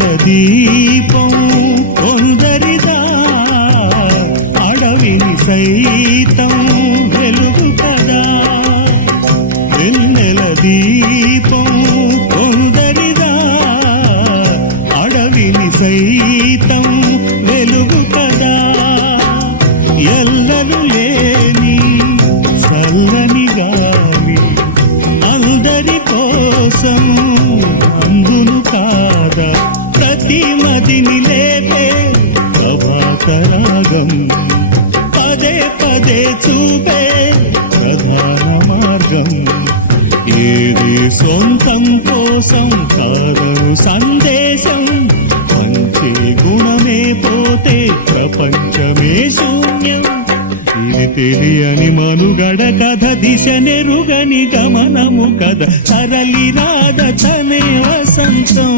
వెన్నెల దీపం కొందరిదా అడవిని సైతం వెలుగు కదా వెన్నెల దీపం కొందరిదా అడవిని సైతం వెలుగు కదా ఎల్లలు లేని చల్లని గాలి అందరి కోసం అందును కాదా ప్రతి మదిని లేపే ప్రభాతరాగం పదే పదే చూపే ప్రధాన మార్గం ఏది సొంతం కోసం కాదను సందేశం పంచే గుణమే పోతే ప్రపంచమే శూన్యం ఇది తెలియని మనుగడ కథ దిశ నెరుగని గమనము కథ సరళి రాధ తనే వసంతం